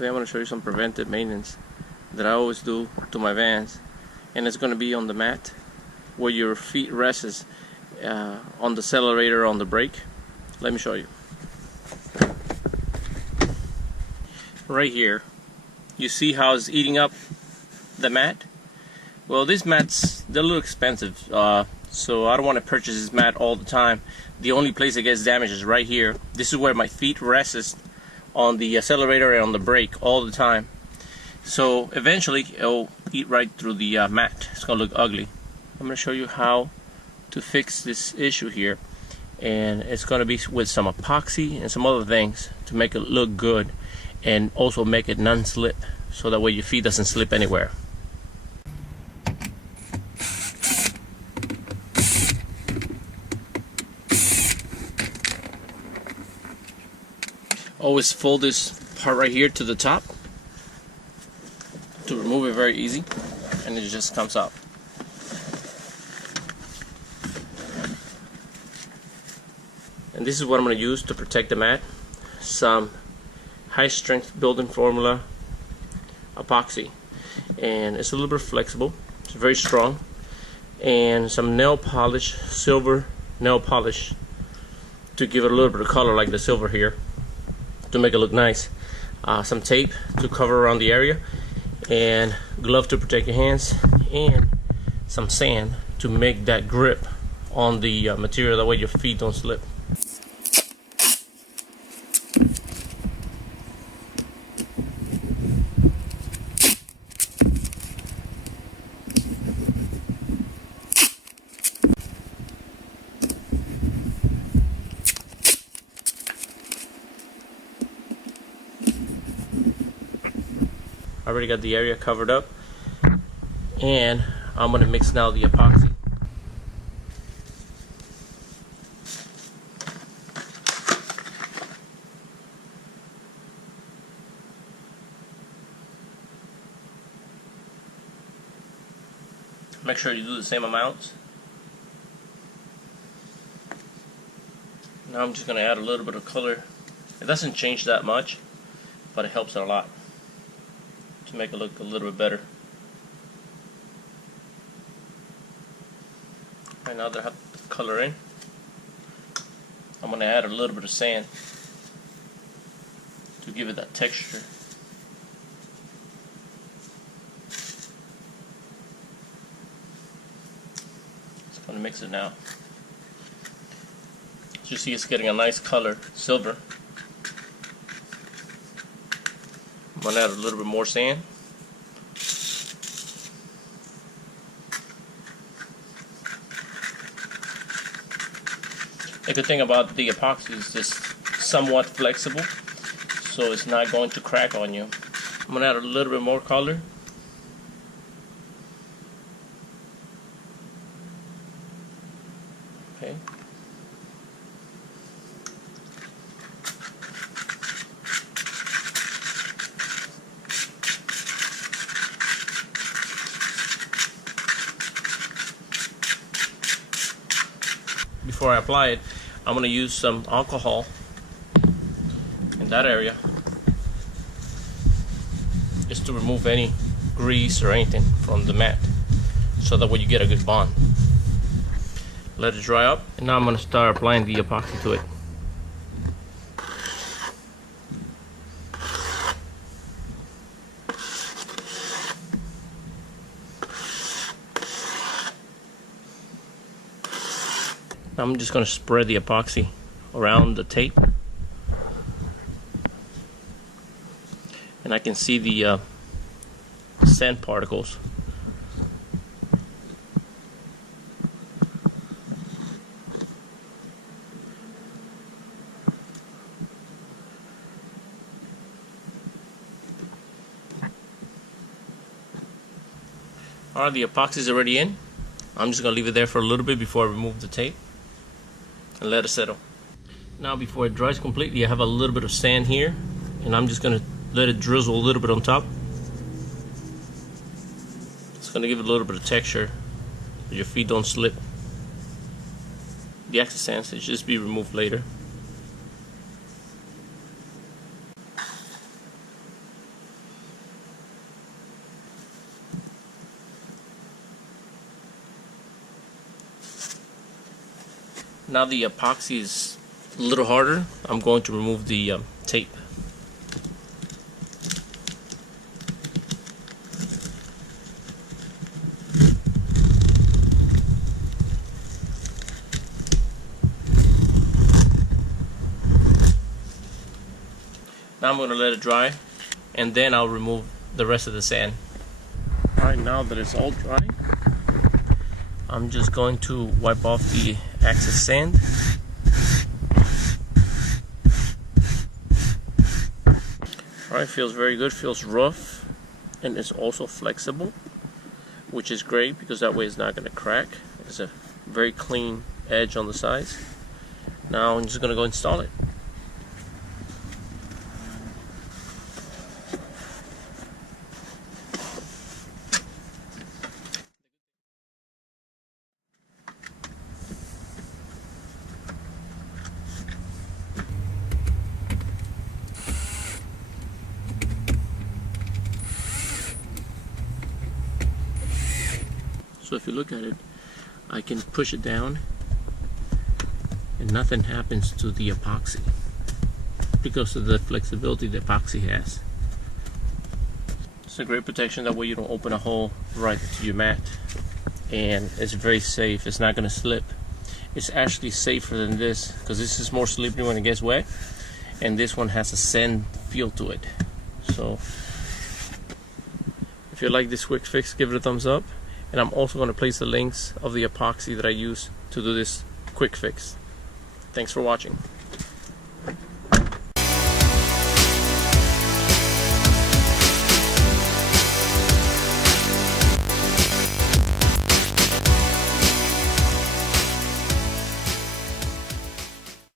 Today I'm going to show you some preventive maintenance that I always do to my vans, and it's going to be on the mat where your feet rests on the accelerator, on the brake. Let me show you. Right here, you see how it's eating up the mat? Well, these mats, they're a little expensive, so I don't want to purchase this mat all the time. The only place it gets damaged is right here. This is where my feet rest on the accelerator and on the brake all the time. So eventually it'll eat right through the mat. It's gonna look ugly. I'm gonna show you how to fix this issue here, and it's gonna be with some epoxy and some other things to make it look good and also make it non-slip, so that way your feet doesn't slip anywhere. Always fold this part right here to the top to remove it very easy, and it just comes out. And this is what I'm going to use to protect the mat. Some high strength building formula epoxy, and it's a little bit flexible, it's very strong, and some nail polish, silver nail polish, to give it a little bit of color like the silver here, to make it look nice. Some tape to cover around the area, and glove to protect your hands, and some sand to make that grip on the material, that way your feet don't slip. I already got the area covered up, and I'm going to mix now the epoxy. Make sure you do the same amounts. Now I'm just going to add a little bit of color. It doesn't change that much, but it helps it a lot to make it look a little bit better. Right now that I have the color in, I'm going to add a little bit of sand to give it that texture. Just going to mix it now. As you see, it's getting a nice color, silver. I'm going to add a little bit more sand. The good thing about the epoxy is it's somewhat flexible, so it's not going to crack on you. I'm going to add a little bit more color. Okay. Before I apply it, I'm going to use some alcohol in that area, just to remove any grease or anything from the mat, so that way you get a good bond. Let it dry up, and now I'm going to start applying the epoxy to it. I'm just going to spread the epoxy around the tape, and I can see the sand particles. Alright, the epoxy is already in. I'm just going to leave it there for a little bit before I remove the tape and let it settle. Now before it dries completely, I have a little bit of sand here, and I'm just going to let it drizzle a little bit on top. It's going to give it a little bit of texture so your feet don't slip. The excess sand should just be removed later. Now the epoxy is a little harder. I'm going to remove the tape. Now I'm going to let it dry, and then I'll remove the rest of the sand. Alright, now that it's all dry, I'm just going to wipe off the excess sand. Alright, feels very good, feels rough, and it's also flexible, which is great because that way it's not going to crack. It's a very clean edge on the sides. Now I'm just going to go install it. So if you look at it, I can push it down and nothing happens to the epoxy because of the flexibility the epoxy has. It's a great protection, that way you don't open a hole right to your mat, and it's very safe. It's not going to slip. It's actually safer than this because this is more slippery when it gets wet, and this one has a sand feel to it. So if you like this quick fix, give it a thumbs up. And I'm also going to place the links of the epoxy that I use to do this quick fix. Thanks for watching.